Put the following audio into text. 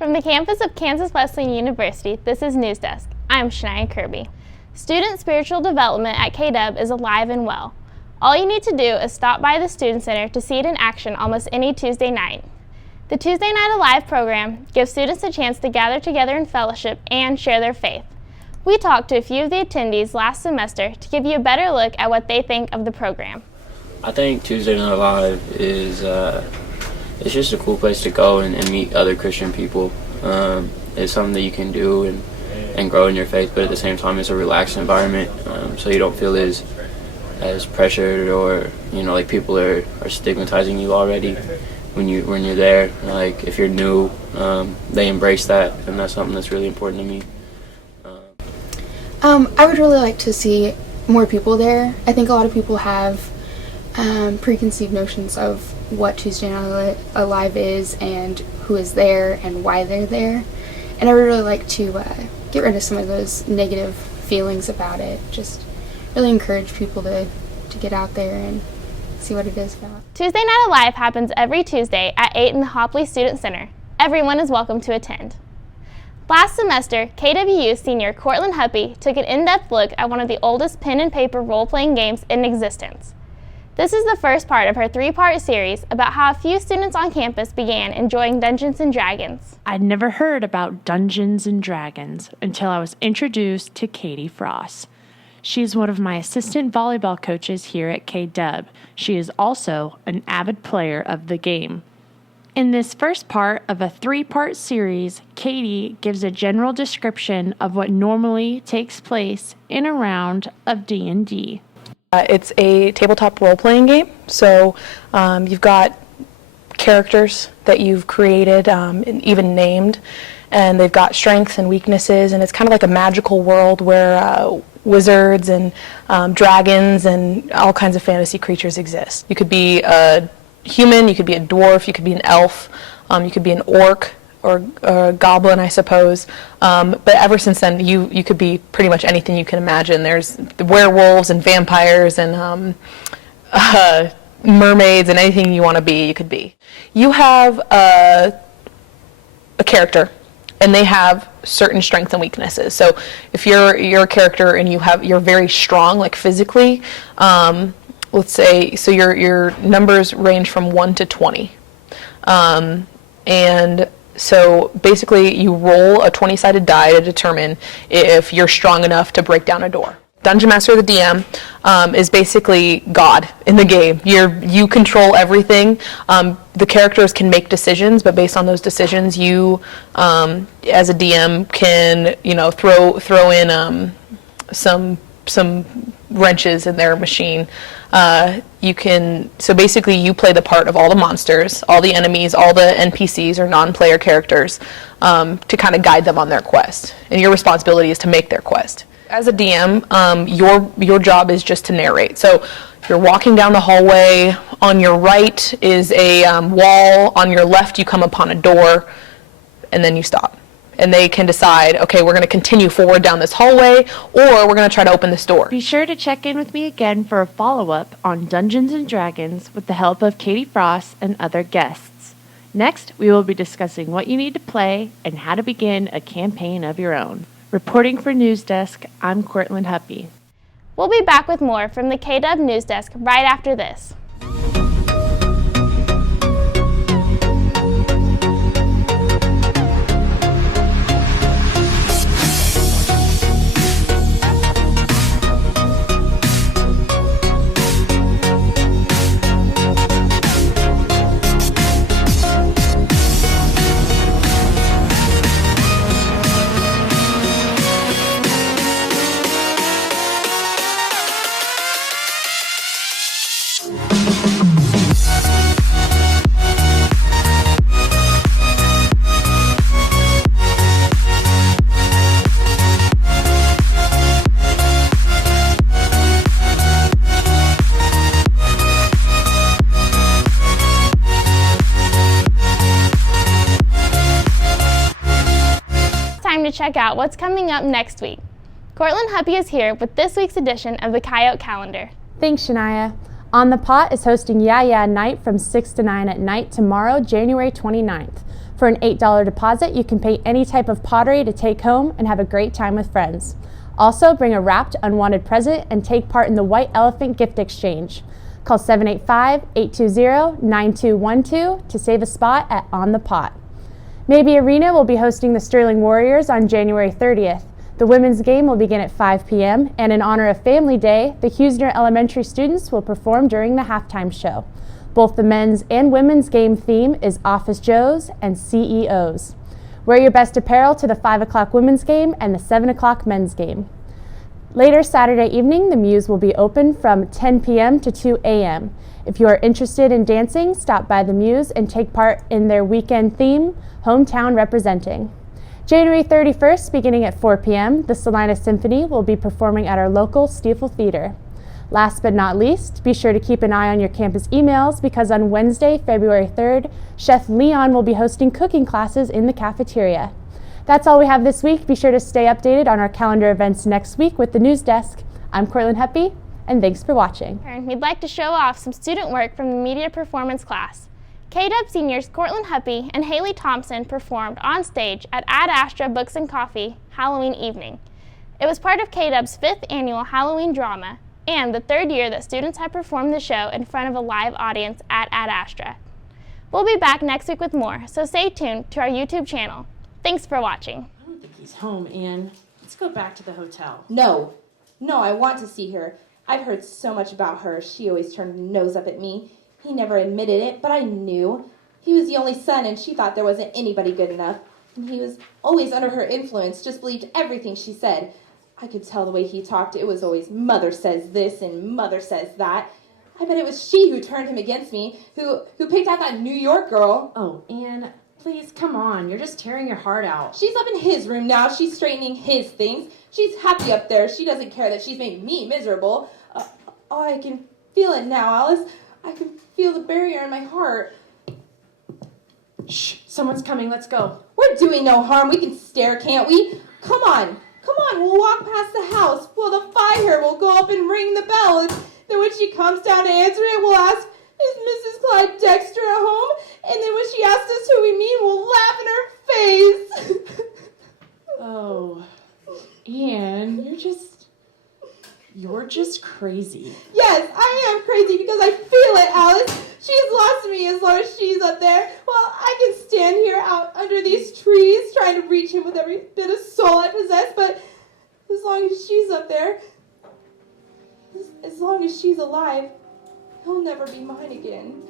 From the campus of Kansas Wesleyan University, this is NewsDesk. I'm Shania Kirby. Student spiritual development at KW is alive and well. All you need to do is stop by the Student Center to see it in action almost any Tuesday night. The Tuesday Night Alive program gives students a chance to gather together in fellowship and share their faith. We talked to a few of the attendees last semester to give you a better look at what they think of the program. I think Tuesday Night Alive is it's just a cool place to go and meet other Christian people. It's something that you can do and grow in your faith, but at the same time it's a relaxed environment, so you don't feel as pressured or like people are stigmatizing you already when you're there. Like if you're new, they embrace that, and that's something that's really important to me. I would really like to see more people there. I think a lot of people have preconceived notions of what Tuesday Night Alive is and who is there and why they're there. And I would really like to get rid of some of those negative feelings about it. Just really encourage people to get out there and see what it is about. Tuesday Night Alive happens every Tuesday at 8 in the Hopley Student Center. Everyone is welcome to attend. Last semester, KWU senior Cortland Huppy took an in-depth look at one of the oldest pen and paper role-playing games in existence. This is the first part of her three-part series about how a few students on campus began enjoying Dungeons & Dragons. I'd never heard about Dungeons & Dragons until I was introduced to Katie Frost. She is one of my assistant volleyball coaches here at KW. She is also an avid player of the game. In this first part of a three-part series, Katie gives a general description of what normally takes place in a round of D&D. It's a tabletop role-playing game, so you've got characters that you've created and even named, and they've got strengths and weaknesses, and it's kind of like a magical world where wizards and dragons and all kinds of fantasy creatures exist. You could be a human, you could be a dwarf, you could be an elf, you could be an orc or a goblin, I suppose. But ever since then, you could be pretty much anything you can imagine. There's werewolves and vampires and mermaids and anything you want to be, you could be. You have a character, and they have certain strengths and weaknesses. So if you're a character and you're very strong, like physically, let's say, so your numbers range from 1 to 20. And so basically you roll a 20-sided die to determine if you're strong enough to break down a door. Dungeon Master, the DM, is basically God in the game. You control everything. The characters can make decisions, but based on those decisions, you, as a DM, can throw in some wrenches in their machine. So basically you play the part of all the monsters, all the enemies, all the NPCs or non-player characters, to kind of guide them on their quest. And your responsibility is to make their quest. As a DM, your job is just to narrate. So you're walking down the hallway, on your right is a wall, on your left you come upon a door, and then you stop. And they can decide, okay, we're going to continue forward down this hallway, or we're going to try to open this door. Be sure to check in with me again for a follow-up on Dungeons & Dragons with the help of Katie Frost and other guests. Next, we will be discussing what you need to play and how to begin a campaign of your own. Reporting for NewsDesk, I'm Cortland Huppy. We'll be back with more from the KW NewsDesk right after this. Time to check out what's coming up next week. Cortland Huppy is here with this week's edition of the Coyote Calendar. Thanks, Shania. On the Pot is hosting Yeah Yeah Night from 6 to 9 at night tomorrow, January 29th. For an $8 deposit, you can paint any type of pottery to take home and have a great time with friends. Also, bring a wrapped unwanted present and take part in the White Elephant Gift Exchange. Call 785-820-9212 to save a spot at On the Pot. Mabee Arena will be hosting the Sterling Warriors on January 30th. The women's game will begin at 5 p.m., and in honor of Family Day, the Hughesner Elementary students will perform during the halftime show. Both the men's and women's game theme is Office Joes and CEOs. Wear your best apparel to the 5 o'clock women's game and the 7 o'clock men's game. Later Saturday evening, the Muse will be open from 10 p.m. to 2 a.m. If you are interested in dancing, stop by the Muse and take part in their weekend theme, Hometown Representing. January 31st, beginning at 4 p.m., the Salina Symphony will be performing at our local Stiefel Theater. Last but not least, be sure to keep an eye on your campus emails because on Wednesday, February 3rd, Chef Leon will be hosting cooking classes in the cafeteria. That's all we have this week. Be sure to stay updated on our calendar events next week with the News Desk. I'm Cortland Heppy, and thanks for watching. We'd like to show off some student work from the media performance class. KW seniors Cortland Heppy and Haley Thompson performed on stage at Ad Astra Books and Coffee Halloween evening. It was part of KW's 5th annual Halloween drama and the 3rd year that students have performed the show in front of a live audience at Ad Astra. We'll be back next week with more, so stay tuned to our YouTube channel. Thanks for watching. I don't think he's home, Anne. Let's go back to the hotel. No, I want to see her. I've heard so much about her. She always turned her nose up at me. He never admitted it, but I knew. He was the only son, and she thought there wasn't anybody good enough. And he was always under her influence, just believed everything she said. I could tell the way he talked. It was always, mother says this and mother says that. I bet it was she who turned him against me, who picked out that New York girl. Oh, Anne, please, come on. You're just tearing your heart out. She's up in his room now. She's straightening his things. She's happy up there. She doesn't care that she's made me miserable. I can feel it now, Alice. I can feel the barrier in my heart. Shh, someone's coming. Let's go. We're doing no harm. We can stare, can't we? Come on, we'll walk past the house. We'll defy her. We'll go up and ring the bell. And then when she comes down to answer it, we'll ask, is Mrs. Clyde Dexter at home? And then when she asks us who we mean, we'll laugh in her face. Oh, Anne, you're just crazy. Yes, I am crazy because I feel it, Alice. She's lost me as long as she's up there. Well, I can stand here out under these trees trying to reach him with every bit of soul I possess, but as long as she's up there, as long as she's alive, he'll never be mine again.